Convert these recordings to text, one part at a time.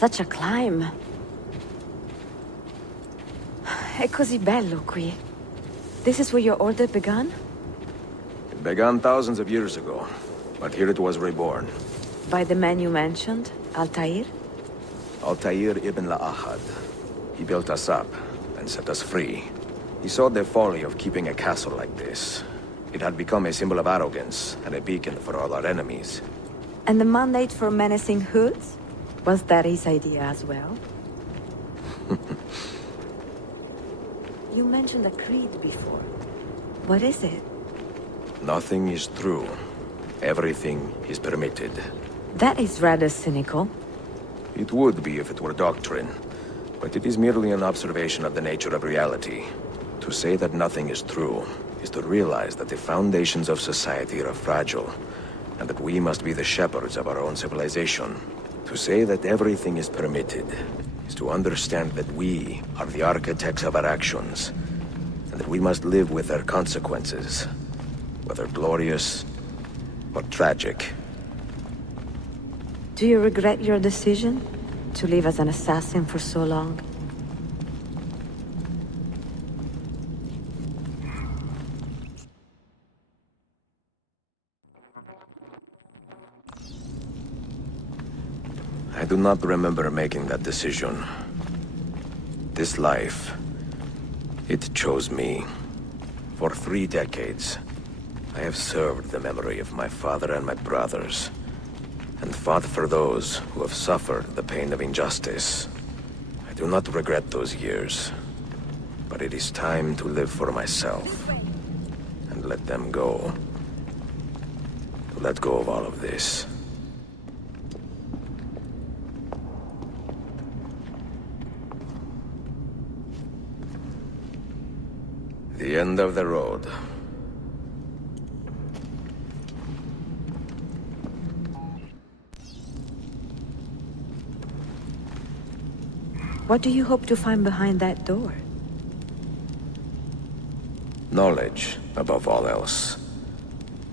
Such a climb. È così bello qui. This is where your order began? It began thousands of years ago, but here it was reborn. By the man you mentioned, Altair? Altair ibn La'ahad. He built us up and set us free. He saw the folly of keeping a castle like this. It had become a symbol of arrogance and a beacon for all our enemies. And the mandate for menacing hoods? Was that his idea as well? You mentioned a creed before. What is it? Nothing is true. Everything is permitted. That is rather cynical. It would be if it were doctrine, but it is merely an observation of the nature of reality. To say that nothing is true is to realize that the foundations of society are fragile, and that we must be the shepherds of our own civilization. To say that everything is permitted is to understand that we are the architects of our actions, and that we must live with their consequences, whether glorious or tragic. Do you regret your decision to live as an assassin for so long? I do not remember making that decision. This life, it chose me. For 3 decades, I have served the memory of my father and my brothers, and fought for those who have suffered the pain of injustice. I do not regret those years, but it is time to live for myself, and let them go. To let go of all of this. The end of the road. What do you hope to find behind that door? Knowledge, above all else.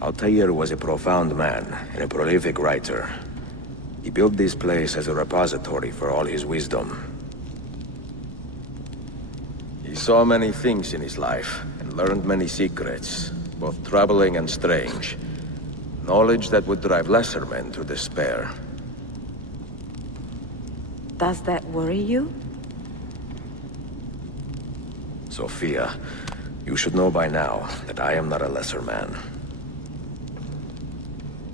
Altair was a profound man and a prolific writer. He built this place as a repository for all his wisdom. He saw many things in his life, and learned many secrets, both troubling and strange. Knowledge that would drive lesser men to despair. Does that worry you? Sophia, you should know by now that I am not a lesser man.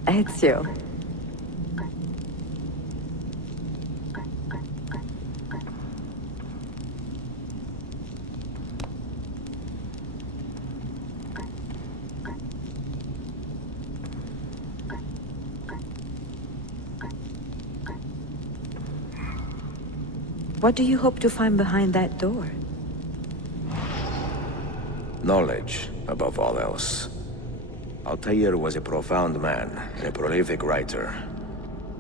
Ezio. What do you hope to find behind that door? Knowledge, above all else. Altair was a profound man and a prolific writer.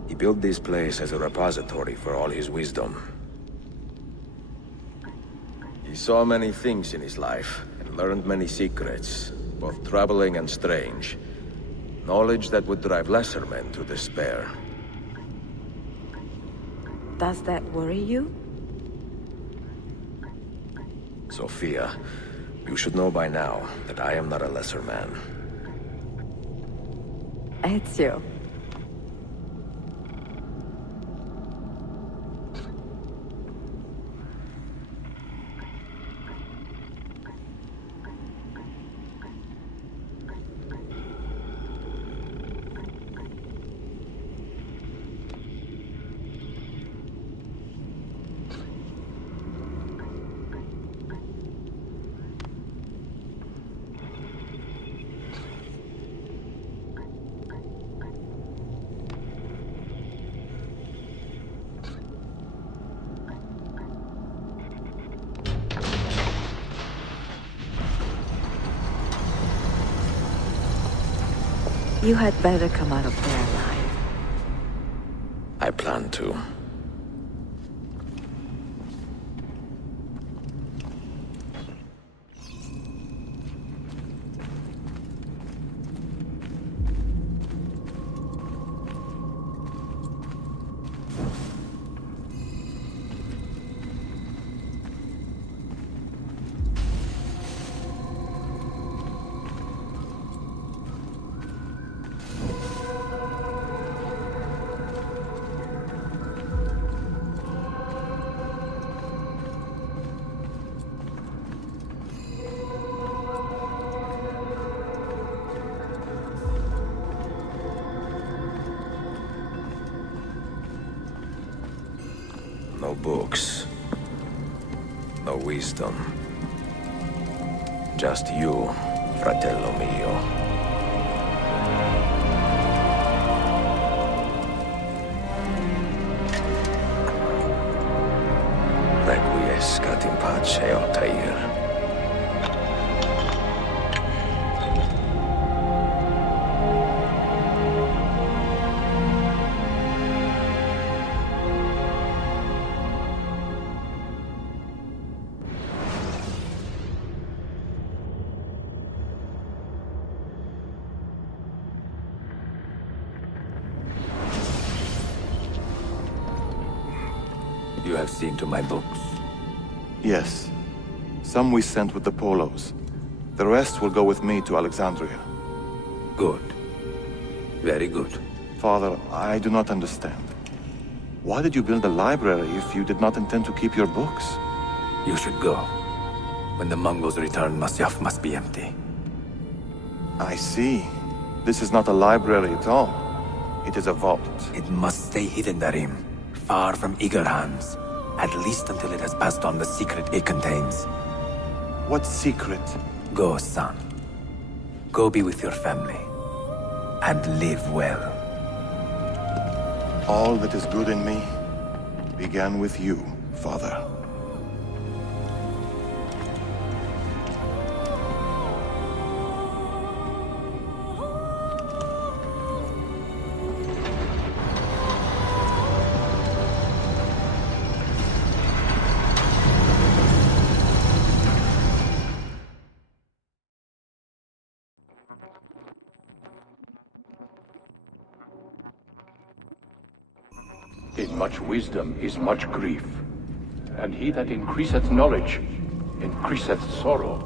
He built this place as a repository for all his wisdom. He saw many things in his life, and learned many secrets, both troubling and strange. Knowledge that would drive lesser men to despair. Does that worry you? Sophia, you should know by now that I am not a lesser man. Ezio. You had better come out of there alive. I plan to. books. No wisdom. Just you, fratello mio. Requiescat in pace, Altair. You have seen to my books. Yes. Some we sent with the Polos. The rest will go with me to Alexandria. Good. Very good. Father, I do not understand. Why did you build a library if you did not intend to keep your books? You should go. When the Mongols return, Masyaf must be empty. I see. This is not a library at all. It is a vault. It must stay hidden, Darim. Far from eager hands. At least until it has passed on the secret it contains. What secret? Go, son. Go be with your family. And live well. All that is good in me began with you, Father. In much wisdom is much grief, and he that increaseth knowledge increaseth sorrow.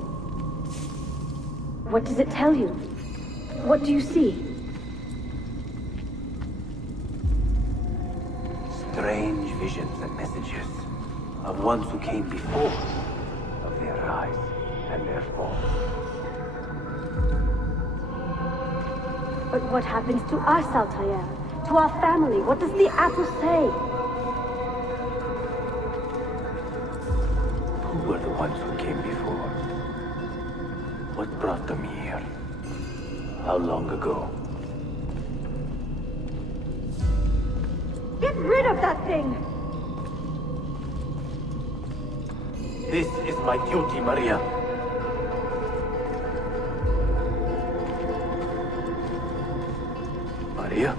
What does it tell you? What do you see? Strange visions and messages of ones who came before, of their rise and their fall. But what happens to us, Altair? To our family? What does the apple say? Who were the ones who came before? What brought them here? How long ago? Get rid of that thing! This is my duty, Maria. Maria?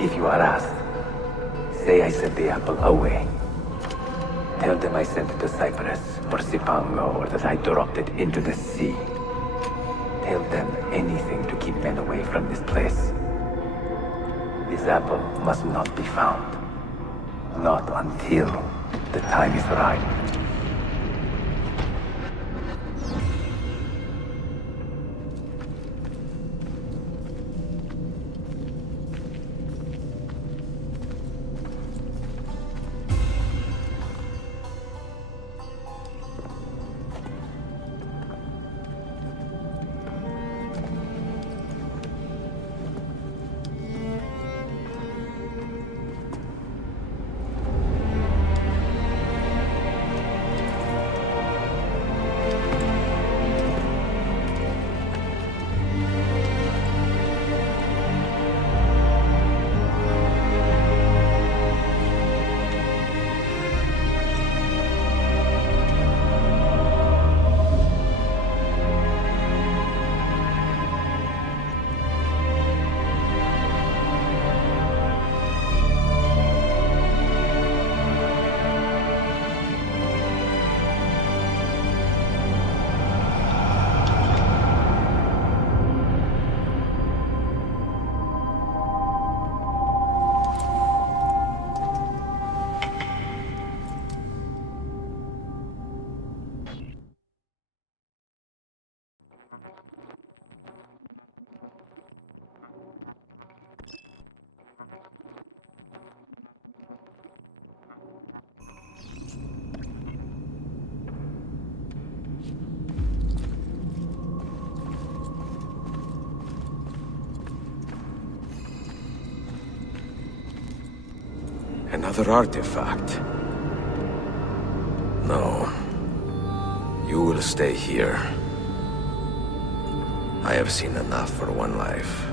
If you are asked, say I sent the apple away. Tell them I sent it to Cyprus or Cipango, or that I dropped it into the sea. Tell them anything to keep men away from this place. This apple must not be found. Not until the time is right. Another artifact. No. You will stay here. I have seen enough for one life.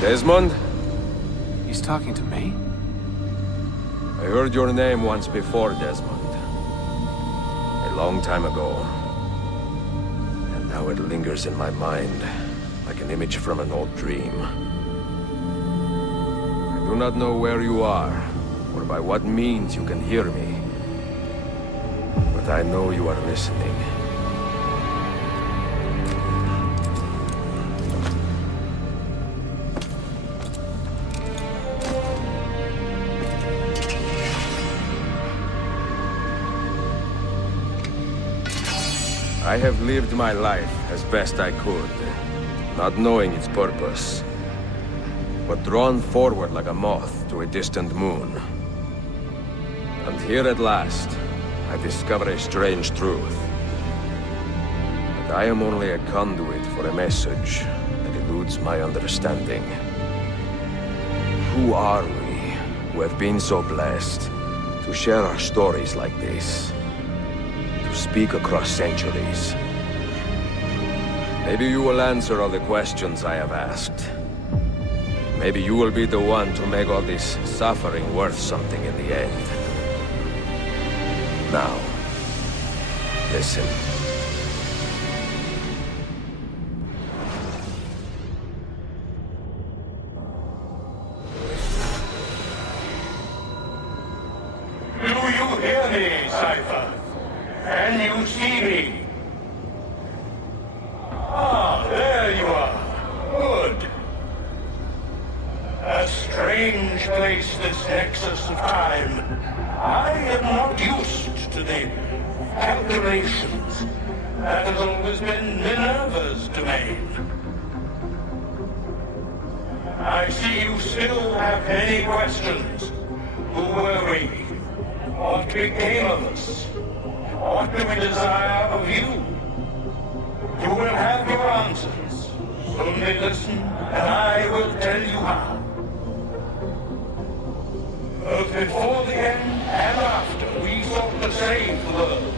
Desmond? He's talking to me? I heard your name once before, Desmond. A long time ago. And now it lingers in my mind, like an image from an old dream. I do not know where you are, or by what means you can hear me. But I know you are listening. I have lived my life as best I could, not knowing its purpose, but drawn forward like a moth to a distant moon. And here at last, I discover a strange truth. That I am only a conduit for a message that eludes my understanding. Who are we, who have been so blessed to share our stories like this? To speak across centuries. Maybe you will answer all the questions I have asked. Maybe you will be the one to make all this suffering worth something in the end. Now, listen. Do you hear me, Cypher? Can you see me? Ah, there you are. Good. A strange place, this nexus of time. I am not used to the calculations. That has always been Minerva's domain. I see you still have many questions. Who were we? What became of us? What do we desire of you? You will have your answers. Only listen, and I will tell you how. Both before the end and after, we sought to save the world.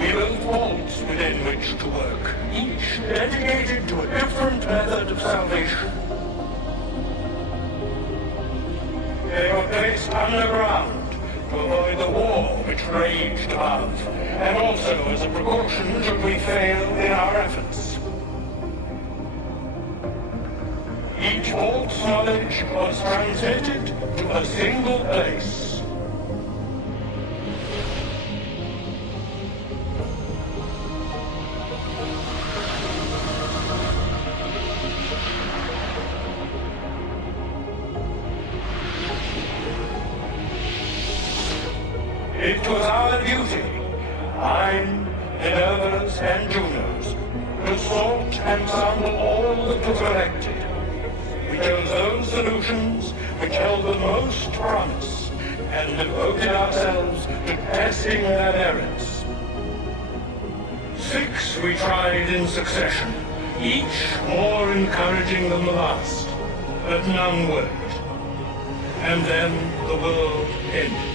We built vaults within which to work, each dedicated to a different method of salvation. They were placed underground to avoid the war which raged above, and also as a precaution should we fail in our efforts. Each vault's knowledge was transmitted to a single place. It was our duty, mine, Minerva's, and Juno's, to sort and sample all that was collected. We chose those solutions which held the most promise, and devoted ourselves to testing their merits. 6 we tried in succession, each more encouraging than the last, but none worked. And then the world ended.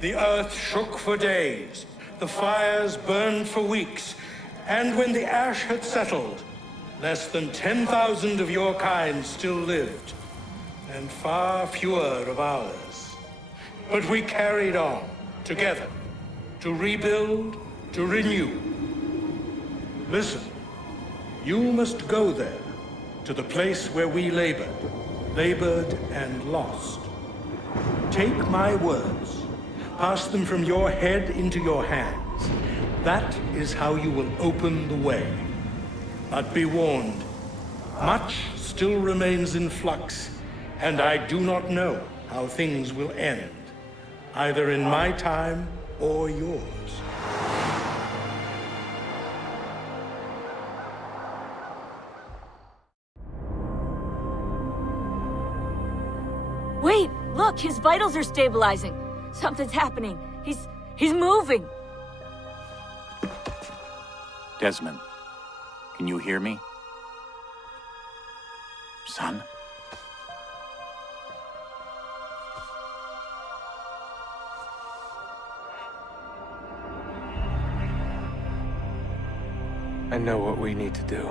the earth shook for days, the fires burned for weeks, and when the ash had settled, less than 10,000 of your kind still lived, and far fewer of ours. But we carried on, together, to rebuild, to renew. Listen, you must go there, to the place where we labored and lost. Take my words, pass them from your head into your hands. That is how you will open the way. But be warned, much still remains in flux, and I do not know how things will end, either in my time or yours. Wait! Look! His vitals are stabilizing! Something's happening! He's moving! Desmond, can you hear me? Son? I know what we need to do.